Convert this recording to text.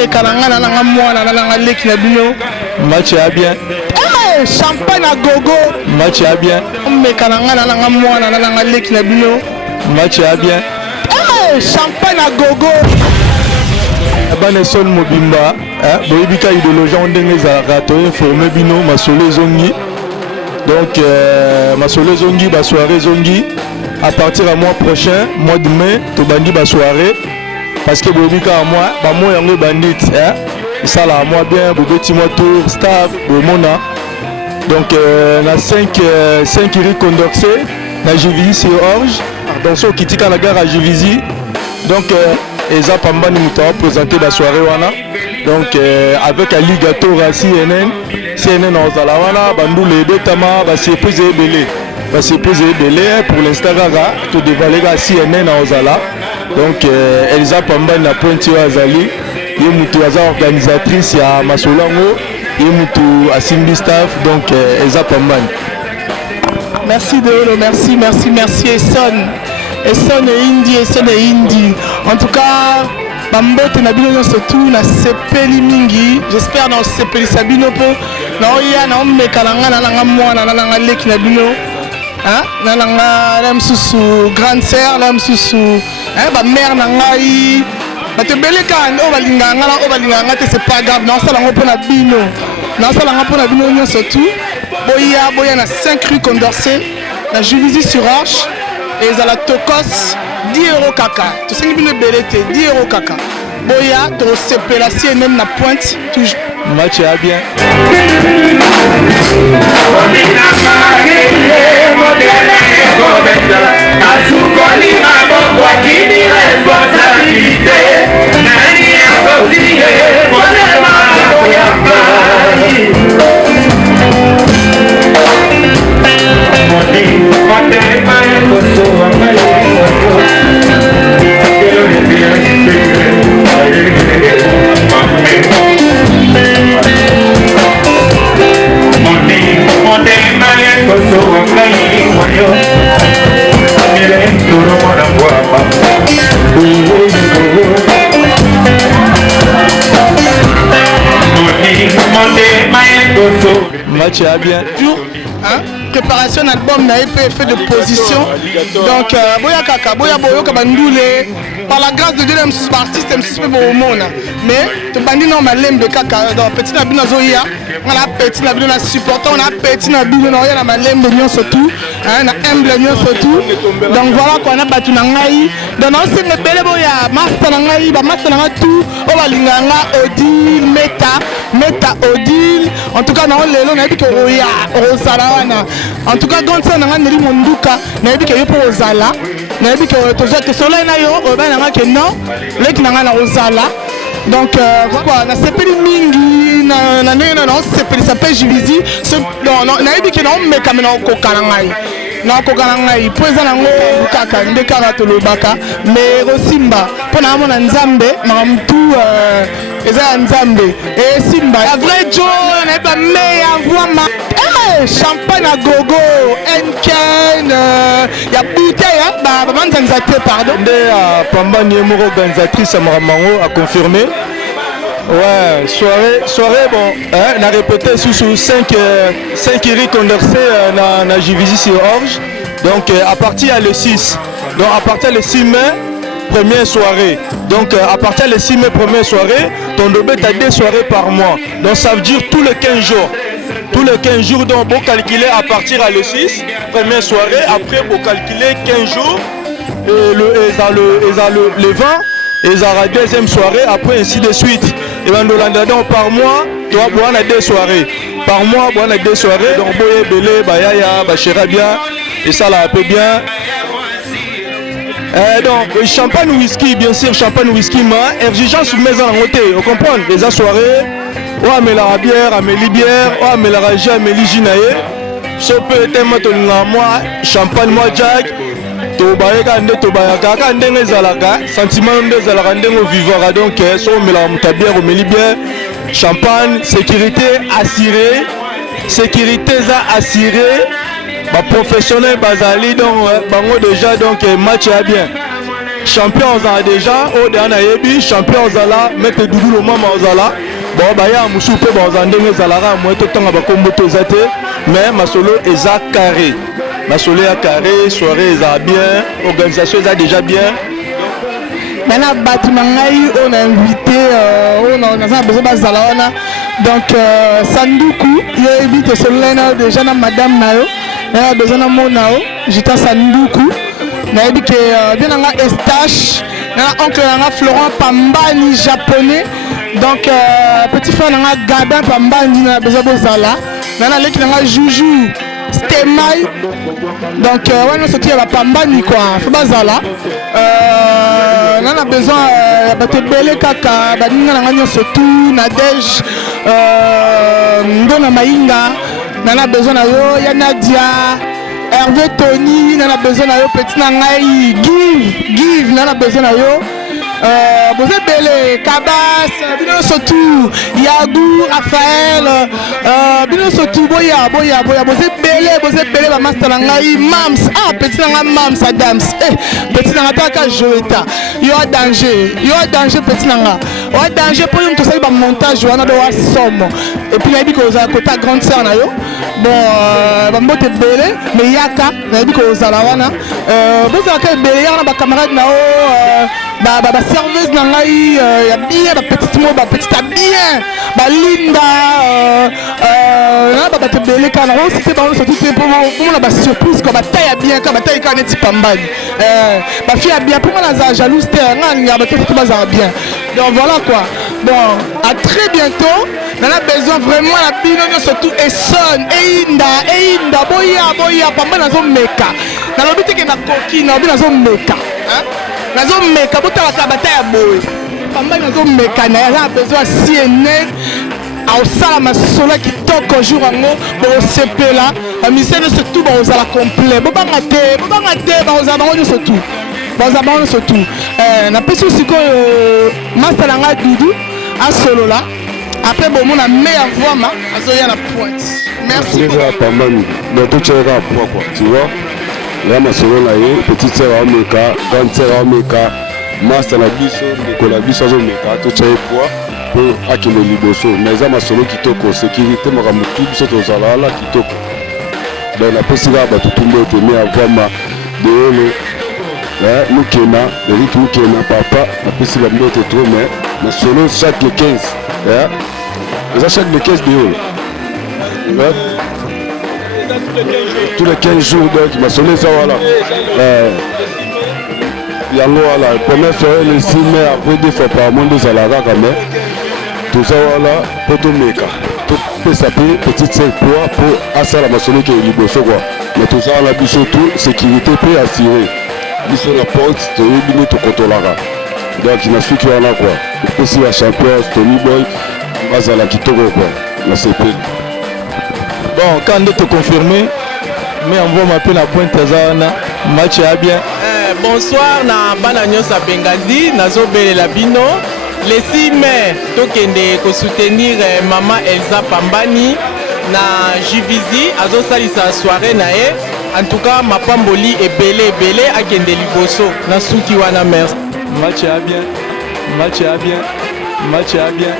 mekananga na mwana na leki na bino. Match a bien. Champagne à gogo. Match a bien. Mekananga na mwana na leki na bino. Match a bien. Champagne à gogo. Baneson Mobimba, Boibika idéologie on donne les arato informé bino masole zongi. Donc masole zongi ba soirée zongi à partir du mois prochain, mois de mai, to bandi ba soirée parce que Boibika à moi, ba moi yango bandit ça là moi bien bobeti moi tour staff bomona. Donc na 5 iri condorcé na Jivisi Orge, dans ce qui tika la gare à Jivisi. Donc Eza Pamba nous a présenté la soirée wana. Donc avec Ali Gato CNN en Zalawana, Bandou les Betama, va surprise belé. Va surprise belé pour l'instant Gaga, tout dévaler à CNN en Zala. Donc Elsa Pamba n'a pointé à Zali. Yemutu Aza organisatrice à Masolango, Yemutu à Simbi Staff, donc Elsa Pamba. Merci Deolo, merci Esson et Indi. En tout cas, Bambote na bino surtout na sepeli mingi. J'espère na sepeli sabino po. Na oya na omekalanga na nga mwana na nga leki na bino. Hein? Na nga la msusu grande sœur, la msusu ba mère na ngai. Ba te beleka o balinganga te c'est pas grave. Na sala ngo pona bino. Na sala ngo pona bino nyo surtout. Boya na 5 rue Condorcet, na Juvisy sur Arche. Et à la Tokos, 10 € caca. Tu sais que belete 10 € caca. Boya, tu sais la CNN na pointe toujours. Match a bien. Match a bien. Préparation d'album na fait de position. Donc boya kaka boya bandoule par la grâce de Dieu même sous artiste même sous au monde. Mais te bandi non malembe kaka dans petit na bino zoya. On a petit na bino na supportant, on a petit na bino na ya malembe nyon surtout, na humble nyon surtout. Donc voilà qu'on a battu na ngai. Donc on se mebele boya master na ngai, ba master na tout. O balinganga Odile Meta Odile. En tout cas na lelo na biko oya Rosalawana. En tout cas, quand on a un monduka, na ebi ke yo pour ozala, na ebi ke toza ke sola na yo, o ba na ke non, le ki na na ozala. Donc quoi, na sepeli mingi na non sepeli ça peut Jivisi, non na ebi ke na me kamena ko kanangai. Na ko kanangai, po eza nango bukaka ndeka to lobaka, mais Rosimba, po na mona Nzambe, makamtu eza Nzambe. Et Simba, la vraie Joe, na ba meilleur voix ma champagne à gogo, Enken, il y a bouteille, pardon. Pamba Niemoro, organisatrice à Maramango, a confirmé. Ouais, soirée, bon, on a répété sous 5 iri Condorcet na Jivisi sur Orge. Donc à partir le 6, donc à partir le 6 mai, première soirée. Donc à partir le 6 mai, première soirée, ton dobé a 2 soirées par mois. Donc ça veut dire tous les 15 jours. Tous les 15 jours, donc pour calculer à partir à le 6, première soirée, après pour calculer 15 jours, et le 20, et la deuxième soirée, après ainsi de suite. Et bien, donc par mois, tu vas boire 2 soirées. Par mois, boire 2 soirées, donc boye, belé, bayaya, bachera bien, et ça là, un peu bien. Donc, champagne whisky, bien sûr, champagne whisky, mais exigence sur mes en côté, vous comprenez, les soirées. Ouais, mais la bière, Amélie bière, ouais, mais la rage, Amélie Ginaye. Ce peut être moi, champagne, moi, Jack. Tobaïka, Tobaïka, Kandeng Zalaka, sentiment de Zalaka, Ndeng vivra donc, so, mais la bière, Amélie bière, champagne, sécurité assurée, bah, professionnel, Bazali, donc, bango déjà, donc, match à bien. champion ozala déjà oyo deya nayebi champion ozala maître Doudou Lomama ozala bon baya mosusu mpe baozala ndenge ezalaka moye totanga bakombo to eza te mais masolo eza carré masolo ya carré soirée ezala bien organisation eza déjà bien maintenant bato na ngai on a invité on a besoin bazala wana donc Sanduku yebi to solena déjà na madame nayo na besoin na monao jita Sanduku na yebi ke bien nga Estache na oncle nga Florent Pambani japonais donc petit frère nga Gabin Pambani na besoin bozala na leki nga Juju Stemai donc ouais surtout il y a Pambani quoi faut bazala on a besoin de belé kaka baninga na nganya surtout Nadège ndona mainga on a besoin na yo ya Nadia Hervé Tony on a besoin na yo petit na ngai give on a besoin na yo Bozé Belé, Kabas, Bino Sotou, Yagou, Raphaël, Bino Sotou, Boya, Bozé Belé, Master Nangaï, Mams, petit Nanga Mams, Adams, petit Nanga Taka Joeta, yo a danger, petit Nanga, yo a danger pour nous, tout ça, il va montage, on a de la somme, et puis il a dit que vous avez côté grande sœur, bon, Bambote Belé, mais Yaka, il a dit que vous avez wana, vous avez Belé, on a des camarades, serveuse nangai ya bien ba petite mo ba petite bien ba linda na ba te belé kana o c'était ba surtout pour na ba surprise ko ba taille bien ka ba taille ka neti pambali ba fille bien pour moi la jalouse terre ngani ba tout ba za bien donc voilà quoi bon à très bientôt on a besoin vraiment la bino surtout et son et inda boya pambali na zo meka na lobite ke na koki na bino zo meka nazo meka botala ka bataille boy pambali nazo meka na ya besoin CNN au sala masolo kitoko jour ngo bo sepela ba misene surtout ba ozala complet bo banga te ba ozala bango surtout na peso siko master nga Doudou a solo là après bon mon meilleure voix ma azoya na pointe merci beaucoup pambali donc tu es là quoi tu vois là ma solo là petite sœur Omeka grande sœur Omeka master na biso Nicolas biso Omeka tout ça quoi pour akile liboso mais ça ma solo kitoko sécurité makambo tout biso tozala là kitoko donc la pesika ba tutumbe teme avama de nous kena Eric nous kena papa la pesika mbote trop mais ma solo chaque 15 ça chaque 15 de tous les 15 jours donc ma sonné ça voilà yango voilà première soirée le 6 mai après 2 fois par mois de la quand même tout ça voilà pour tout meka tout peut s'appeler petite sœur pour asala ma sonné qui est liboso quoi mais tout ça la biso tout sécurité peut assurer biso la porte to yebini to kotolara donc il m'a su qu'il y en a quoi pour si la champion Tony Boy azala kitoko quoi la CP. Bon, quand on te confirme, mais on va m'appeler la pointe Tazana, match est bien. Bonsoir, na Banagnos à Benghazi, Nazo Belelabino. Le 6 mai, tokende ko soutenir Maman Elsa Pambani na Jivizi, Azo Salisa soirée nae. En tout cas, ma pamboli est belé à kende liboso, na souki wana merci. Match est bien, match est bien, match est bien.